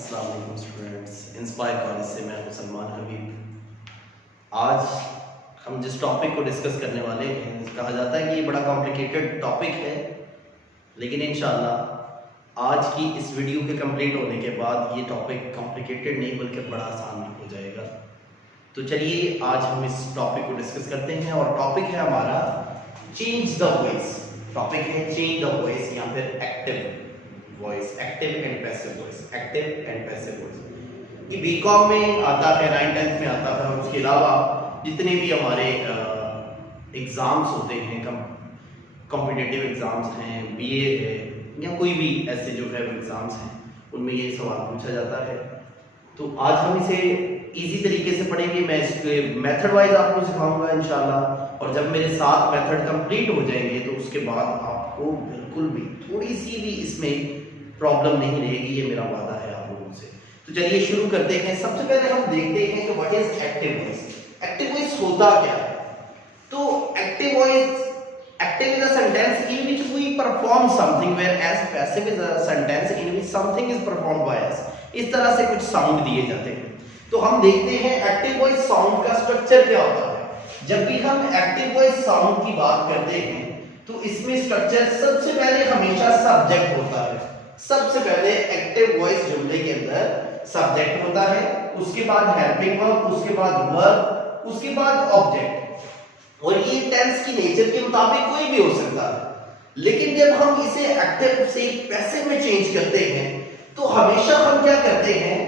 अस्सलाम वालेकुम students. Inspire college से मैं हूं सलमान हबीब। आज हम जिस टॉपिक को डिस्कस करने वाले हैं, कहा जाता है कि ये बड़ा कॉम्प्लिकेटेड टॉपिक है, लेकिन इंशाल्लाह आज की इस वीडियो के कंप्लीट होने के बाद ये टॉपिक कॉम्प्लिकेटेड नहीं बल्कि बड़ा आसान हो जाएगा। तो चलिए आज हम इस टॉपिक को डिस्कस करते हैं और टॉपिक है हमारा चेंज द वॉइस। टॉपिक है चेंज द वॉइस या फिर active voice, active and passive voice, active and passive voice. ये बीकॉम में आता है, 9th में आता है और उसके अलावा जितने भी हमारे एग्जाम्स होते हैं, कॉम्पिटिटिव एग्जाम्स हैं, बीए है या कोई भी ऐसे जो है एग्जाम्स हैं, उनमें ये सवाल पूछा जाता है। तो आज हम इसे इजी तरीके से पढ़ेंगे। मैं इसके मेथड वाइज आपको सिखाऊंगा इंशाल्लाह, और जब मेरे साथ मेथड कंप्लीट हो जाएंगे तो उसके बाद आपको बिल्कुल भी थोड़ी सी भी इसमें प्रॉब्लम नहीं रहेगी, ये मेरा वादा है आप लोगों से। तो चलिए शुरू करते हैं। सबसे पहले हम देखते हैं कि what is active voice. Active voice होता क्या है? तो active voice, active is a sentence in which we perform something, whereas passive is a sentence in which something is performed by us. इस तरह से कुछ साउंड दिए जाते हैं। तो हम देखते हैं एक्टिव वॉइस साउंड का स्ट्रक्चर क्या होता है। जब भी हम एक्टिव वॉइस साउंड की बात करते हैं तो इसमें स्ट्रक्चर सबसे पहले हमेशा सब्जेक्ट होता है। सबसे पहले एक्टिव वॉइस जुमले के अंदर सब्जेक्ट होता है, उसके बाद हेल्पिंग वर्ब, उसके बाद वर्ब, उसके बाद ऑब्जेक्ट। और ये टेंस की नेचर के मुताबिक कोई भी हो सकता है। लेकिन जब हम इसे एक्टिव से पैसिव में चेंज करते हैं तो हमेशा हम क्या करते हैं,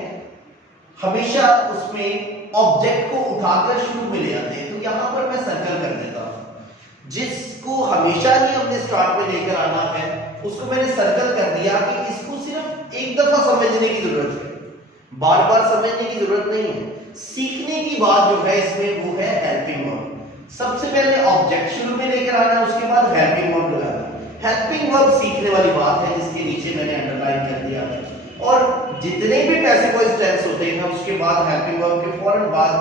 हमेशा उसमें ऑब्जेक्ट को उठाकर शुरू में ले आते हैं। तो यहां पर मैं सर्कल कर देता हूं, जिसको हमेशा ही हमने स्टार्ट में लेकर आना है उसको मैंने सर्कल कर दिया कि इसको सिर्फ एक दफा समझने की जरूरत है, बार बार समझने की जरूरत नहीं है। सीखने की बात जो है इसमें वो है हेल्पिंग वर्ब। सबसे पहले ऑब्जेक्ट शुरू में लेकर आना है, उसके बाद हेल्पिंग वर्ब लगाना। हेल्पिंग वर्ब सीखने वाली बात है, जिसके नीचे मैंने अंडरलाइन कर दिया है। और जितने भी पैसिव वॉइस टेंस होते हैं उसके बाद हेल्पिंग वर्ब के फौरन बाद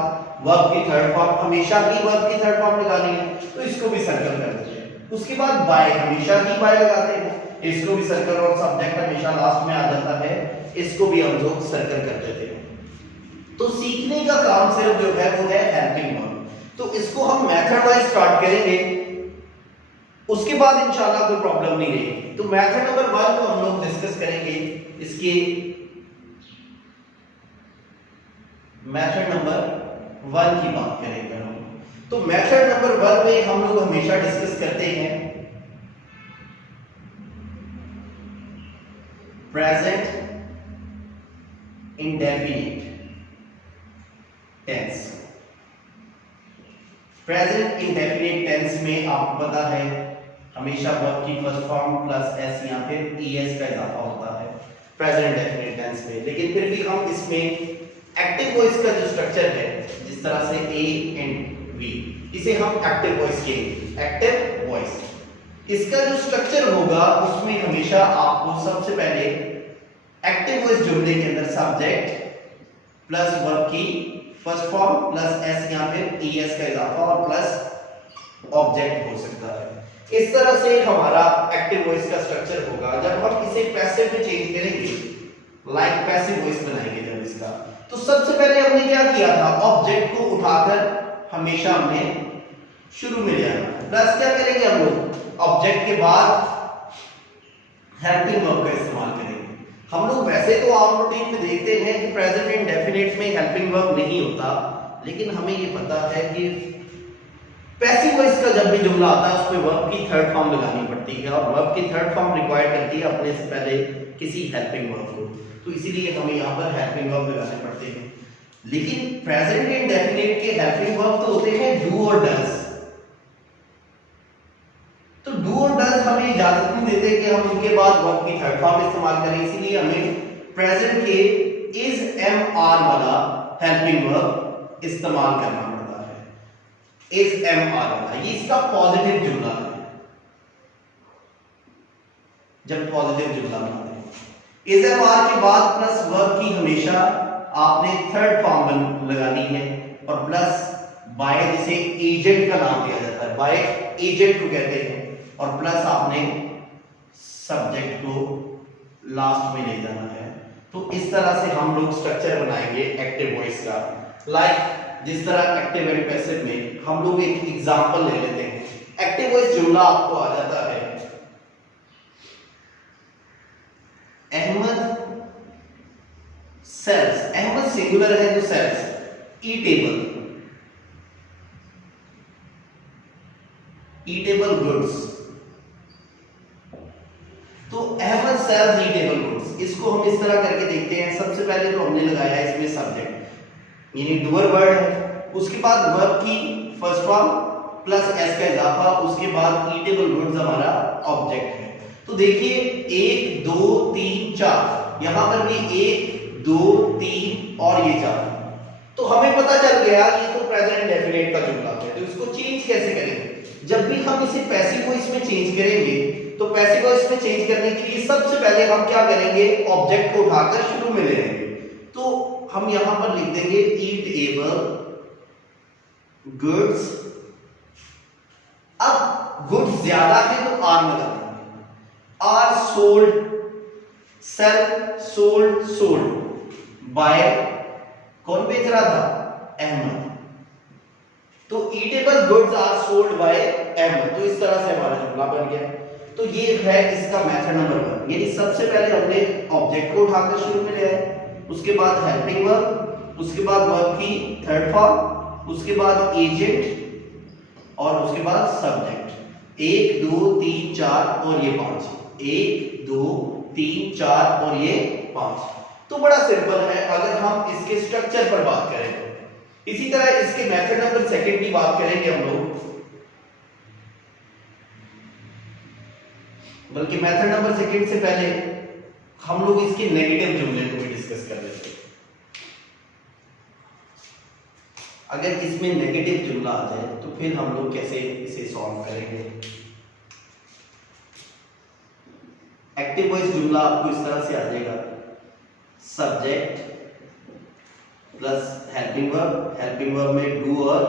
वर्ब की थर्ड फॉर्म, हमेशा ही वर्ब की थर्ड फॉर्म लगानी है, तो इसको भी सर्कल कर देते हैं। उसके बाद बाय, हमेशा ही बाय लगाते हैं, इसको भी सर्कल, और सब्जेक्ट हमेशा लास्ट में आ जाता है, इसको भी हम लोग सर्कल कर देते हैं। तो सीखने का काम सिर्फ जो है वो है हेल्पिंग वर्ब। तो इसको हम मेथड वाइज स्टार्ट करेंगे, उसके बाद इंशाल्लाह कोई प्रॉब्लम नहीं रहेगी। तो मेथड नंबर 1 को हम लोग डिस्कस करेंगे। इसके मेथड नंबर 1 की बात करेंगे हम। तो मेथड नंबर 1 में हम लोग हमेशा डिस्कस करते हैं present indefinite tense. Present indefinite tense में आपको पता है हमेशा वर्ब की फर्स्ट फॉर्म प्लस एस या फिर ईएस का इजाफा होता है प्रेजेंट इंडेफिनिट टेंस में। लेकिन फिर भी हम इसमें एक्टिव वॉइस का जो स्ट्रक्चर है, जिस तरह से ए एंड वी, इसे हम एक्टिव वॉइस कहेंगे, एक्टिव वॉइस। इसका जो स्ट्रक्चर होगा उसमें हमेशा आपको सबसे पहले एक्टिव वॉइस जुमले के अंदर सब्जेक्ट प्लस वर्ब की फर्स्ट फॉर्म प्लस एस या फिर ईएस का इजाफा और प्लस ऑब्जेक्ट हो सकता है। इस तरह से हमारा एक्टिव वॉइस का स्ट्रक्चर होगा। जब हम इसे पैसिव में चेंज करेंगे, लाइक पैसिव वॉइस बनाएंगे जब इसका, तो सबसे पहले हमने क्या किया था, ऑब्जेक्ट को उठाकर हमेशा हमने शुरू में ले आना। प्लस क्या करेंगे हम लोग, ऑब्जेक्ट के बाद हेल्पिंग वर्ब का इस्तेमाल करेंगे। हम लोग वैसे तो आम रूटीन में देखते हैं कि प्रेजेंट इंडेफिनिट में हेल्पिंग वर्ब नहीं होता, लेकिन हमें ये पता है कि पैसिव वॉइस का जब भी जुमला आता है उसमें वर्ब की थर्ड फॉर्म लगानी पड़ती है, और वर्ब की थर्ड फॉर्म रिक्वायर करती है अपने से पहले किसी हेल्पिंग वर्ब को। तो इसीलिए हमें यहाँ पर हेल्पिंग वर्ब लगाने पड़ते हैं। लेकिन प्रेजेंट इंडेफिनिट के हेल्पिंग वर्ब तो होते हैं डू और डज। तो डू और डज हमें इजाजत नहीं देते कि हम उनके बाद वर्ब की थर्ड फॉर्म इस्तेमाल करें, इसीलिए हमें प्रेजेंट के इज एम आर वाला हेल्पिंग वर्ब इस्तेमाल करना पड़ता है। इज एम आर वाला, ये इसका पॉजिटिव जुमला है। जब पॉजिटिव जुमला बनाते हैं इज एम आर के बाद प्लस वर्ब की हमेशा आपने थर्ड फॉर्म लगानी है, और प्लस बाय, जिसे एजेंट का नाम दिया जाता है, बाय एजेंट को कहते हैं, और प्लस आपने सब्जेक्ट को लास्ट में ले जाना है। तो इस तरह से हम लोग स्ट्रक्चर बनाएंगे एक्टिव वॉइस का। लाइक जिस तरह एक्टिव एंड पैसिव में हम लोग एक एग्जांपल ले लेते हैं। एक्टिव वॉइस जुमला आपको आ जाता है, अहमद सेल्स, अहमद सिंगुलर है तो सेल्स, ईटेबल गुड्स। तो अहमद सेल्स ईटेबल गुड्स, इसको हम इस तरह करके देखते हैं। सबसे पहले तो हमने लगाया इसमें सब्जेक्ट यानी डूअर वर्ड है, उसके बाद वर्ब की फर्स्ट फॉर्म प्लस एस का इजाफा, उसके बाद ईटेबल गुड्स हमारा ऑब्जेक्ट है। तो देखिए 1 2 3 4, यहां पर भी 1 2 3 और ये 4। तो हमें पता चल गया ये तो प्रेजेंट डेफिनेट का जुमला है। तो इसको चेंज कैसे करेंगे? जब भी हम इसे पैसिव वॉइस में चेंज करेंगे तो पैसिव वॉइस में चेंज करने के लिए सबसे पहले हम क्या करेंगे, ऑब्जेक्ट को उठाकर शुरू में ले लेंगे। तो हम यहां पर लिख देंगे ईटेबल गुड्स। अब गुड्स ज्यादा है तो आर लगा देंगे, are sold, sell sold, sold by, कौन बेच रहा था? अहमद। तो eatable goods are sold by Ahmad. तो इस तरह से हमारा जुमला बन गया। तो ये है इसका मेथड नंबर 1, यानी सबसे पहले हमने ऑब्जेक्ट को उठाकर शुरू में ले आए, उसके बाद हेल्पिंग वर्ब, उसके बाद वर्ब की थर्ड फॉर्म, उसके बाद एजेंट और उसके बाद सब्जेक्ट। 1 2 3 4 और ये 5, 1 2 3 4 और ये 5। तो बड़ा सिंपल है। अगर हम इसके स्ट्रक्चर पर बात करें तो इसी तरह इसके मेथड नंबर 2 की बात करेंगे हम लोग, बल्कि मेथड नंबर 2 से पहले हम लोग इसके नेगेटिव जुमले को भी डिस्कस कर लेते हैं। अगर इसमें नेगेटिव जुमला आ जाए तो फिर हम लोग कैसे इसे सॉल्व करेंगे। एक्टिव वॉइस जुमला आपको इस तरह से आ जाएगा, सब्जेक्ट प्लस हेल्पिंग वर्ब में डू और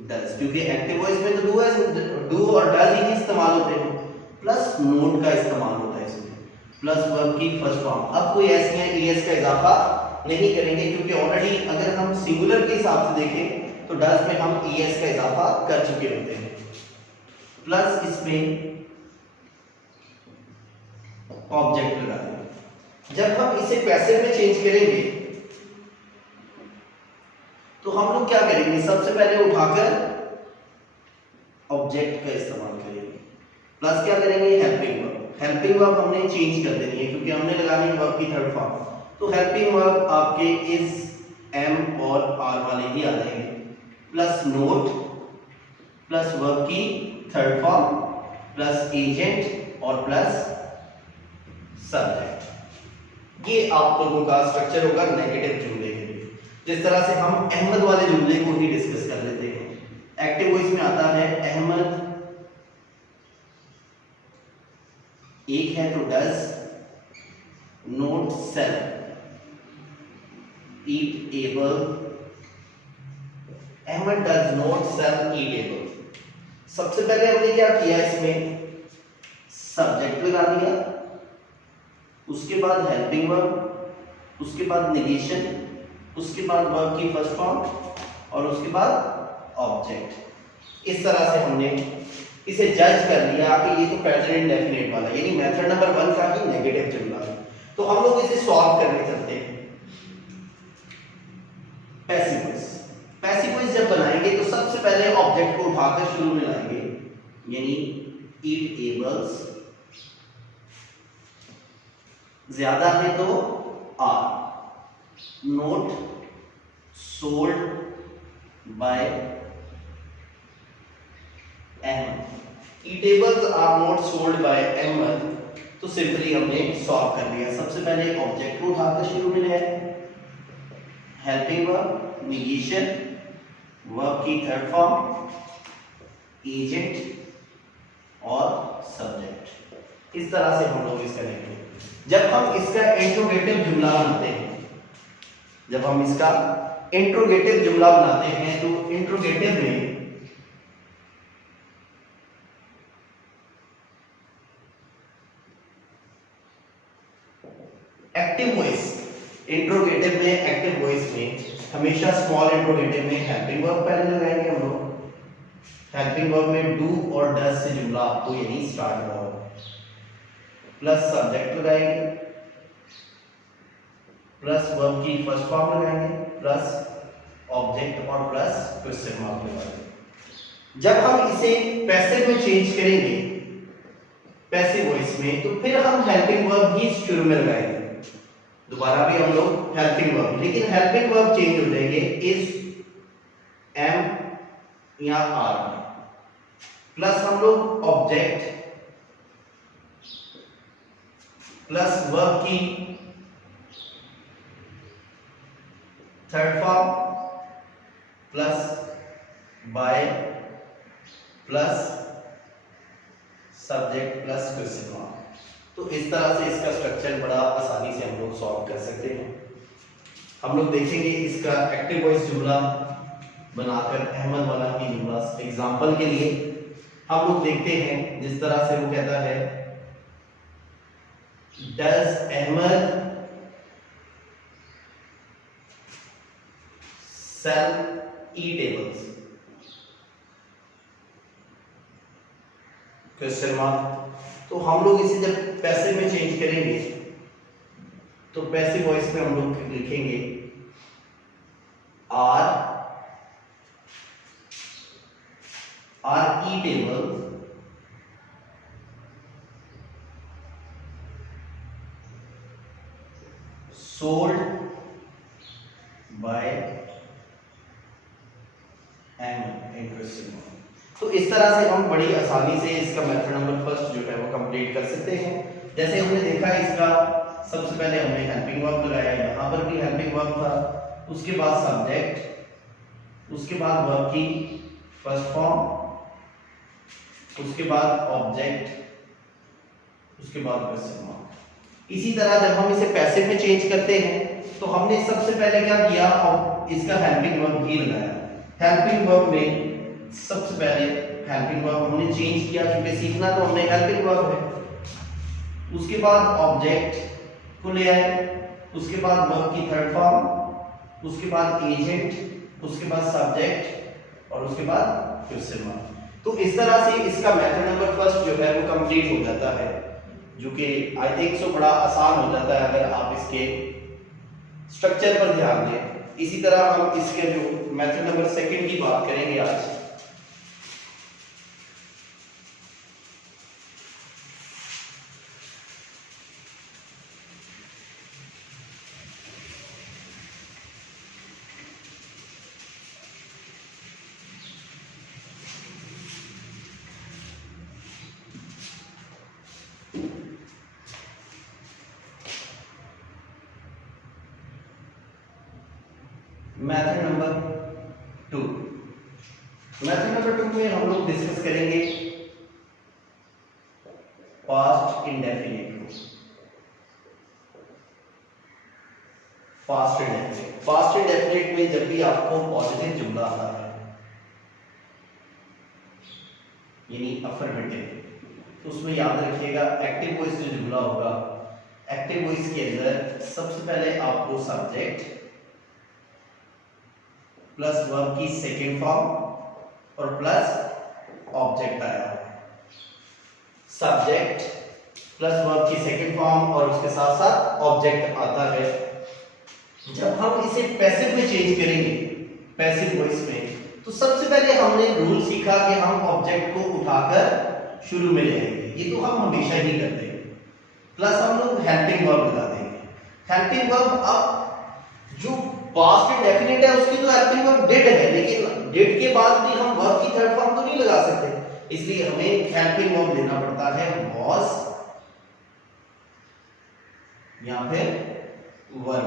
डज, क्योंकि एक्टिव वॉइस में तो डू और डज ही इस्तेमाल होते हैं, प्लस नोट का इस्तेमाल होता है इसमें, प्लस वर्ब की फर्स्ट फॉर्म। अब कोई एस या ईएस का इजाफा नहीं करेंगे, क्योंकि ऑलरेडी अगर हम सिंगुलर के हिसाब से देखें तो डज में हम ईएस का इजाफा कर चुके होते हैं। प्लस इसमें ऑब्जेक्ट लगा देंगे। जब हम इसे पैसिव में चेंज करेंगे तो हम लोग क्या करेंगे, सबसे पहले उठाकर ऑब्जेक्ट का इस्तेमाल करेंगे, प्लस क्या करेंगे, हेल्पिंग वर्ब। हेल्पिंग वर्ब हमने चेंज कर देनी है क्योंकि हमने लगानी है वर्ब की थर्ड फॉर्म। तो हेल्पिंग वर्ब आपके इज, एम और आर वाले ही आ जाएंगे, प्लस नोट, प्लस वर्ब की थर्ड फॉर्म, प्लस एजेंट और प्लस सब्जेक्ट। ये आप लोगों का स्ट्रक्चर होगा नेगेटिव जुमले के लिए। जिस तरह से हम अहमद वाले जुमले को ही डिस्कस कर लेते हैं। एक्टिव वॉइस में आता है अहमद एक है तो does, not sell, eatable, Ahmad does not sell eatable. सबसे पहले हमने क्या किया, इसमें सब्जेक्ट लगा दिया, उसके बाद हेल्पिंग वर्ब, उसके बाद नेगेशन, उसके बाद वर्ब की फर्स्ट फॉर्म और उसके बाद ऑब्जेक्ट। इस तरह से हमने इसे जज कर लिया कि ये तो प्रेजेंट इंडेफिनिट वाला, यानी मेथड नंबर 1 का ही नेगेटिव जुमला है। तो हम लोग इसे सॉल्व करने चलते हैं। पैसिव वॉइस, पैसिव वॉइस जब बनाएंगे तो सबसे पहले ऑब्जेक्ट को उठाकर शुरू में लाएंगे, यानी ईट एबल्स, ज्यादा है तो are, not sold by Ahmad, eatables are not sold by Ahmad. तो सिंपली हमने सॉल्व कर लिया। सबसे पहले ऑब्जेक्ट को उठाकर शुरू में ले आए, हेल्पिंग वर्ब, नेगेशन, वर्ब की थर्ड फॉर्म, एजेंट और सब्जेक्ट। इस तरह से हम लोग इसका लिखेंगे। जब हम इसका इंट्रोगेटिव जुमला बनाते हैं, जब हम इसका इंट्रोगेटिव जुमला बनाते हैं तो इंट्रोगेटिव में एक्टिव वॉइस इंट्रोगेटिव में, एक्टिव वॉइस में हमेशा स्मॉल इंट्रोगेटिव में हेल्पिंग वर्ब पहले लगाएंगे हम लोग। हेल्पिंग वर्ब में डू और डज से जुमला आपको यानी स्टार्ट हुआ होगा, प्लस सब्जेक्ट लगाएंगे, प्लस वर्ब की फर्स्ट फॉर्म लगाएंगे, प्लस ऑब्जेक्ट और प्लस क्वेश्चन मार्क लगाएंगे। जब हम इसे पैसिव में चेंज करेंगे, पैसिव वॉइस में, तो फिर हम हेल्पिंग वर्ब ही शुरू में लगाएंगे। दोबारा भी हम लोग हेल्पिंग वर्ब, लेकिन हेल्पिंग वर्ब चेंज हो जाएंगे इज, एम या आर, प्लस हम लोग ऑब्जेक्ट प्लस वर्ब की third form plus by plus subject plus question mark. तो इस तरह से इसका स्ट्रक्चर बड़ा आसानी से हम लोग सॉल्व कर सकते हैं। हम लोग देखेंगे इसका एक्टिव वॉइस जुमला बनाकर अहमद वाला की जुमला एग्जांपल के लिए हम लोग देखते हैं। जिस तरह से वो कहता है, does Ahmad sell eatables, question mark. तो हम लोग इसे जब पैसिव में चेंज करेंगे तो पैसिव वॉइस में हम लोग लिखेंगे are eatable sold by Ahmad in question mark. तो इस तरह से हम बड़ी आसानी से इसका मेथड नंबर फर्स्ट जो है वो कंप्लीट कर सकते हैं। जैसे हमने देखा इसका सबसे पहले हमने हेल्पिंग वर्ब लगाया, यहाँ पर भी हेल्पिंग वर्ब था, उसके बाद सब्जेक्ट, उसके बाद वर्ब की फर्स्ट फॉर्म, उसके बाद ऑब्जेक्ट, उसके बाद क्वेश्चन मार्क। इसी तरह जब हम इसे पैसिव में चेंज करते हैं तो हमने सबसे पहले क्या किया, और इसका हेल्पिंग वर्ब ही लगाया। हेल्पिंग वर्ब में सबसे पहले हेल्पिंग वर्ब हमने चेंज किया, क्योंकि सीखना तो हमने हेल्पिंग वर्ब है। उसके बाद ऑब्जेक्ट को ले आए, उसके बाद वर्ब की थर्ड फॉर्म, उसके बाद एजेंट, उसके बाद सब्जेक्ट और उसके बाद क्वेश्चन मार्क। तो इस तरह से इसका मेथड नंबर फर्स्ट जो है वो कंप्लीट हो जाता है, जो कि आई थिंक सो बड़ा आसान हो जाता है अगर आप इसके स्ट्रक्चर पर ध्यान दें। इसी तरह हम इसके जो मेथड नंबर सेकंड की बात करेंगे आज। मेथड नंबर 2, मेथड नंबर 2 में हम लोग डिस्कस करेंगे पास्ट इंडेफिनिट। पास्ट इंडेफिनिट में जब भी आपको पॉजिटिव जुमला आता है यानी अफर्मेटिव, तो उसमें याद रखिएगा एक्टिव वॉइस जो जुमला होगा, एक्टिव वॉइस के अंदर सबसे पहले आपको सब्जेक्ट प्लस वर्ब की सेकेंड फॉर्म और प्लस ऑब्जेक्ट आया है। सब्जेक्ट प्लस वर्ब की सेकेंड फॉर्म और उसके साथ साथ ऑब्जेक्ट आता है। जब हम इसे पैसिव में चेंज करेंगे, पैसिव वॉइस में, तो सबसे पहले हमने रूल सीखा कि हम ऑब्जेक्ट को उठाकर शुरू में ले आएंगे। ये तो हम हमेशा ही करते हैं। प्लस हम लोग हेल्पिंग वर्ब लगा देंगे। हेल्पिंग वर्ब, अब जो पास्ट इंडेफिनिट है उसकी तो हेल्पिंग वर्ब डिड है, लेकिन डिड के बाद भी हम वर्ब की थर्ड फॉर्म तो नहीं लगा सकते, इसलिए हमें हेल्पिंग वर्ब देना पड़ता है वाज या फिर वर।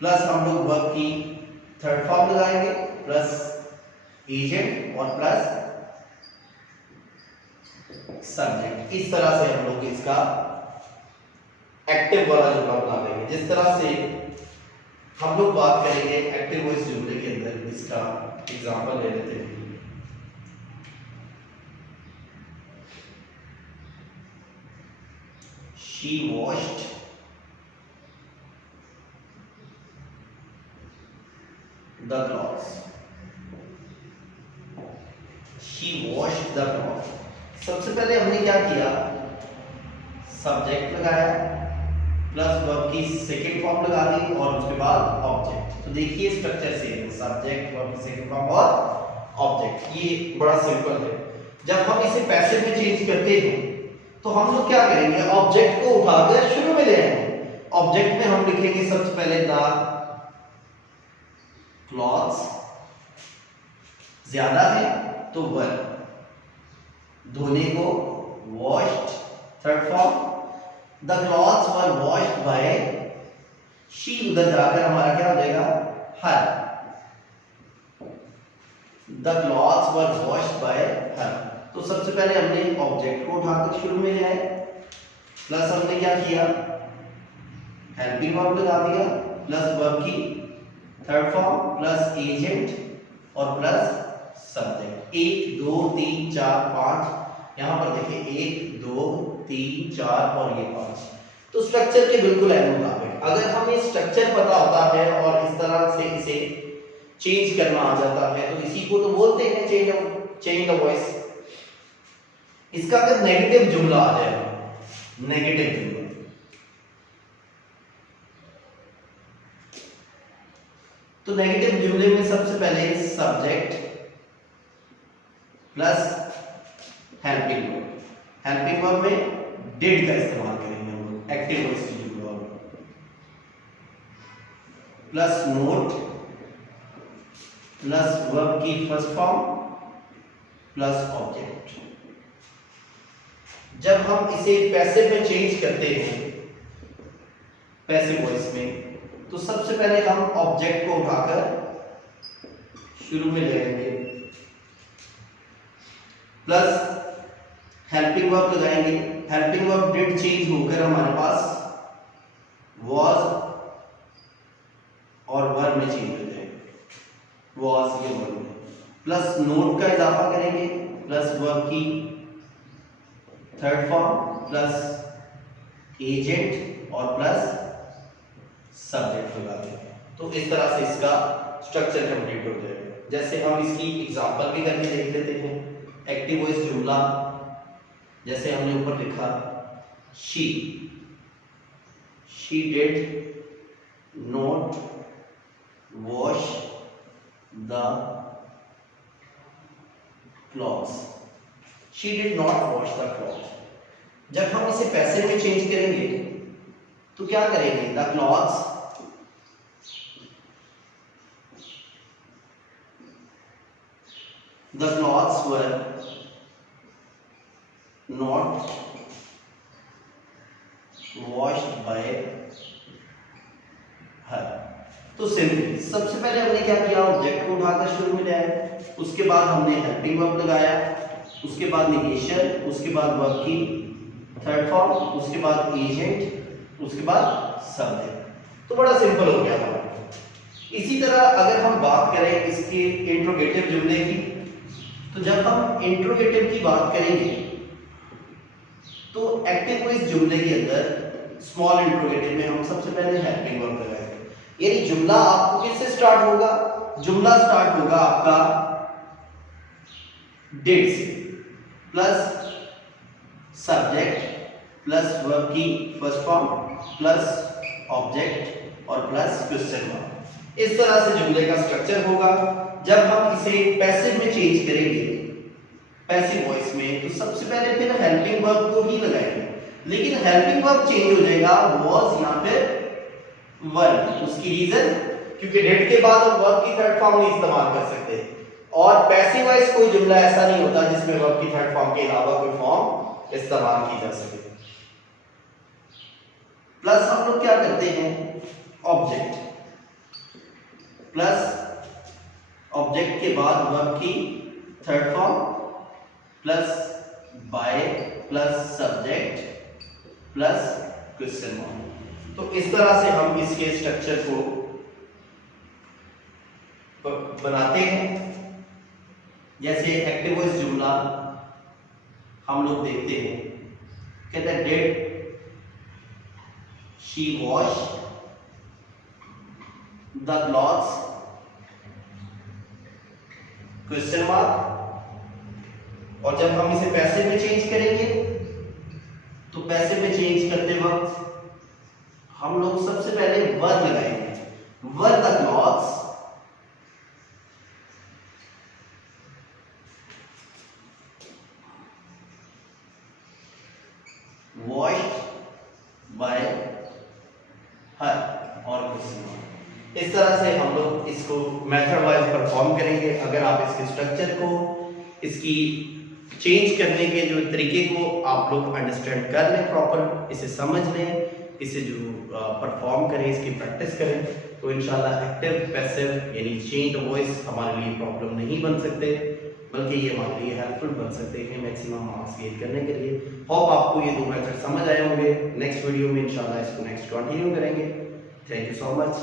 प्लस हम लोग वर्ब की थर्ड फॉर्म लगाएंगे, प्लस एजेंट और प्लस सब्जेक्ट। इस तरह से हम लोग इसका एक्टिव वाला जुमला बना देंगे। जिस तरह से हम लोग बात करेंगे एक्टिव वॉइस जुमले के अंदर, इसका एग्जांपल ले लेते हैं। She washed the clothes, she washed the clothes. सबसे पहले हमने क्या किया, सब्जेक्ट लगाया प्लस वर्ब की सेकंड फॉर्म लगा दी और उसके बाद ऑब्जेक्ट। तो देखिए स्ट्रक्चर सेम है, सब्जेक्ट वर्ब की सेकंड फॉर्म और ऑब्जेक्ट। ये बड़ा सिंपल है। जब हम इसे पैसिव में चेंज करते हैं तो हम लोग क्या करेंगे, ऑब्जेक्ट को उठाकर शुरू में ले आएंगे। ऑब्जेक्ट में हम लिखेंगे सबसे पहले द क्लॉथ्स, ज्यादा है तो वर, धोने को washed, third form the clothes were washed by she, उधर जाकर हमारा क्या हो जाएगा, her, the clothes were washed by her. तो सबसे पहले हमने ऑब्जेक्ट को उठाकर शुरू में ले आए, प्लस हमने क्या किया, हेल्पिंग वर्ब लगा दिया, प्लस वर्ब की थर्ड फॉर्म, प्लस एजेंट और प्लस सब्जेक्ट। 1 2 3 4 5, यहां पर देखिए 1 2 3 4 और ये 5। तो स्ट्रक्चर के बिल्कुल है मुताबिक। अगर हमें स्ट्रक्चर पता होता है और इस तरह से इसे चेंज करना आ जाता है तो इसी को तो बोलते हैं चेंज द वॉइस। इसका अगर नेगेटिव जुमला आ जाएगा, नेगेटिव जुमला, तो नेगेटिव जुमले में सबसे पहले subject plus helping verb, helping verb में डिड का इस्तेमाल करेंगे हम लोग, एक्टिव वॉइस की जुमला में, प्लस नोट, प्लस वर्ब की फर्स्ट फॉर्म, प्लस ऑब्जेक्ट। जब हम इसे पैसिव में चेंज करते हैं, पैसिव वॉइस में, तो सबसे पहले हम ऑब्जेक्ट को उठाकर शुरू में ले आएंगे, प्लस हेल्पिंग वर्ब लगाएंगे। हेल्पिंग वर्ब डिड चेंज होकर हमारे पास वॉज और वर्ब में चेंज हो जाएगा, वॉज ये वर्ब में, प्लस नोट का इजाफा करेंगे, प्लस वर्ब की थर्ड फॉर्म, प्लस एजेंट और प्लस सब्जेक्ट लगा देंगे। तो इस तरह से इसका स्ट्रक्चर कंप्लीट हो जाएगा। जैसे हम इसकी एग्जांपल भी करके देख लेते हैं। एक्टिव वॉइस जुमला जैसे हमने ऊपर लिखा, she did not wash the clothes, she did not wash the clothes. जब हम इसे पैसिव में चेंज करेंगे तो क्या करेंगे, the clothes were not washed by her। तो सिंपल, सबसे पहले हमने क्या किया, ऑब्जेक्ट को उठाकर शुरू में लाया, उसके बाद हमने हेल्पिंग वर्ब लगाया, उसके बाद नेगेशन, उसके बाद वर्ब की थर्ड फॉर्म, उसके बाद एजेंट, उसके बाद सब्जेक्ट। तो बड़ा सिंपल हो गया हमारा। इसी तरह अगर हम बात करें इसके इंट्रोगेटिव जुमले की, तो जब हम इंट्रोगेटिव की बात करेंगे तो एक्टिव वॉइस जुमले के अंदर स्मॉल इंट्रोगेटिव में हम सबसे पहले हेल्पिंग वर्ब लगाएंगे। यानी जुमला आपको किससे स्टार्ट होगा, जुमला स्टार्ट होगा आपका डिड से, प्लस सब्जेक्ट प्लस वर्ब की फर्स्ट फॉर्म प्लस ऑब्जेक्ट और प्लस क्वेश्चन मार्क। इस तरह से जुमले का स्ट्रक्चर होगा। जब हम इसे पैसिव में चेंज करेंगे, पैसिव वॉइस में, तो सबसे पहले फिर हेल्पिंग वर्ब को ही लगाएंगे, लेकिन हेल्पिंग वर्ब चेंज हो जाएगा वॉज या फिर वर। उसकी रीजन, क्योंकि डिड के बाद हम वर्ब की थर्ड फॉर्म नहीं इस्तेमाल कर सकते, और पैसिव वॉइस कोई जुमला ऐसा नहीं होता जिसमें वर्ब की थर्ड फॉर्म के अलावा कोई फॉर्म इस्तेमाल की जा सके। प्लस हम लोग क्या करते हैं, ऑब्जेक्ट, प्लस ऑब्जेक्ट के बाद वर्ब की third form plus by plus subject plus question mark. तो इस तरह से हम इसके स्ट्रक्चर को बनाते हैं। जैसे एक्टिव वॉइस जुमला हम लोग देखते हैं, कहते हैं did she wash the clothes question mark. और जब हम इसे पैसे में चेंज करेंगे तो पैसे में चेंज करते वक्त हम लोग सबसे पहले वर लगाएंगे। Were the clothes washed by हर और क्वेश्चन। इस तरह से हम लोग इसको मेथड वाइज परफॉर्म करेंगे। अगर आप इसके स्ट्रक्चर को, इसकी चेंज करने के जो तरीके को आप लोग अंडरस्टैंड कर लें, प्रॉपर इसे समझ लें, इसे जो परफॉर्म करें, इसकी प्रैक्टिस करें, तो इंशाल्लाह एक्टिव पैसिव यानी चेंज वॉइस हमारे लिए प्रॉब्लम नहीं बन सकते, बल्कि ये हमारे लिए हेल्पफुल बन सकते हैं मैक्सिमम मार्क्स गेन करने के लिए। होप आपको ये दो मेथड समझ आए होंगे। नेक्स्ट वीडियो में इंशाल्लाह इसको नेक्स्ट कंटिन्यू करेंगे। Thank you so much.